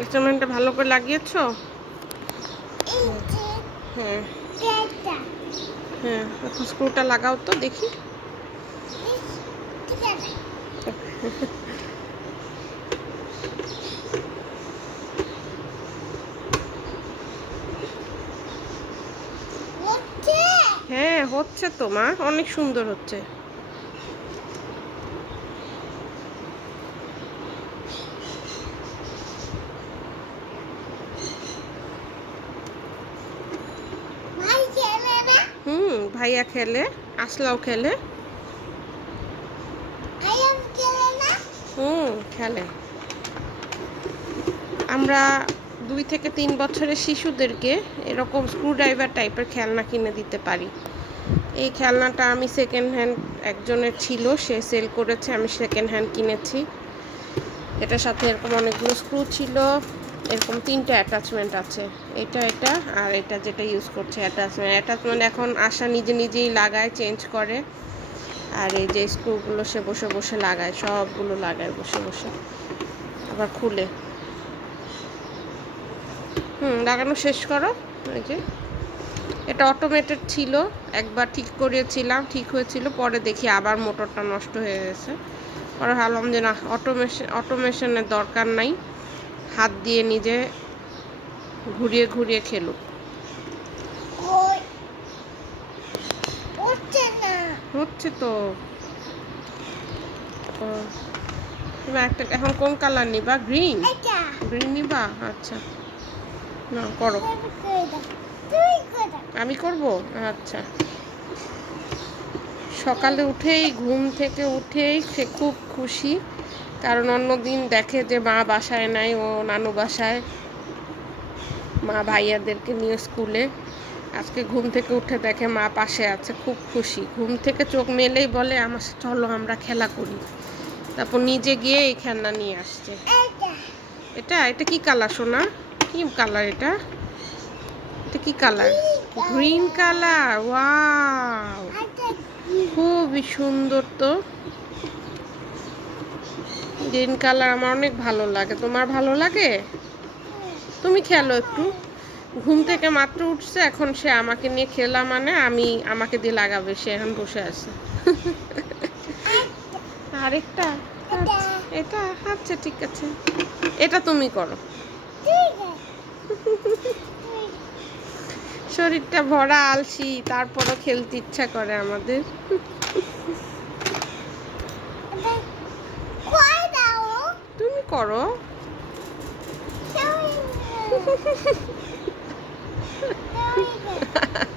ইনস্ট্রুমেন্টটা ভালো করে লাগিয়েছো? হ্যাঁ হ্যাঁ এখন স্ক্রুটা লাগাও তো দেখি। হ্যাঁ হচ্ছে তো মা। অনেক সুন্দর হচ্ছে হুম ভাইয়া খেলে, আসলাও খেলে। হুম, খেলে। আমরা দুই থেকে তিন বছরের শিশুদেরকে এরকম স্ক্রুড্রাইভার টাইপের খেলনা কিনে দিতে পারি। এই খেলনাটা আমি সেকেন্ড হ্যান্ড একজনের ছিল, সে সেল করেছে, আমি সেকেন্ড হ্যান্ড কিনেছি। এটার সাথে এরকম অনেকগুলো স্ক্রু ছিল। এরকম তিনটা অ্যাটাচমেন্ট আছে। এটা এটা আর এটা যেটা ইউজ করছে অ্যাটাচমেন্ট অ্যাটাচমেন্ট এখন আশা নিজে নিজেই লাগায় চেঞ্জ করে। আর এই যে স্ক্রুগুলো সে বসে বসে লাগায়, সবগুলো লাগায় বসে বসে। আবার খুলে। হুম, লাগানো শেষ করো। এই যে। এটা অটোমেটেড ছিল। একবার ঠিক করিয়েছিলাম ঠিক হয়েছিল। পরে দেখি আবার মোটরটা নষ্ট হয়ে গেছে। পরে ভাবলাম যে না অটোমেশন অটোমেশনের দরকার নাই। হাত দিয়ে নিজে ঘুরিয়ে ঘুরিয়ে খেলুক। হচ্ছে তো। তুমি একটা এখন কোন কালার নিবা? গ্রিন? গ্রিন নিবা? আচ্ছা। না করো। আমি করব? আচ্ছা। সকালে উঠেই ঘুম থেকে উঠেই সে খুব খুশি। কারণ অন্যদিন দেখে যে মা বাসায় নাই, ও নানু বাসায়, মা ভাইয়াদেরকে নিয়ে স্কুলে। আজকে ঘুম থেকে উঠে দেখে মা পাশে আছে, খুব খুশি। ঘুম থেকে চোখ মেলেই বলে, আমার চলো, আমরা খেলা করি। তারপর নিজে গিয়ে এই খেলনা নিয়ে আসছে। এটা এটা কি কালার সোনা? কি কালার এটা? এটা কি কালার? Green colour, wow! খুবই সুন্দর তো। গ্রিন কালার আমার অনেক ভালো লাগে। তোমার ভালো লাগে? তুমি খেলো একটু। ঘুম থেকে মাত্র উঠছে এখন সে আমাকে নিয়ে খেলা মানে আমি আমাকে দিয়ে লাগাবে সে এখন বসে আছে। আরেকটা? আচ্ছা, এটা? আচ্ছা ঠিক আছে। এটা তুমি করো। শরীরটা ভরা আলসি তারপরও খেলতে ইচ্ছা করে আমাদের। করো।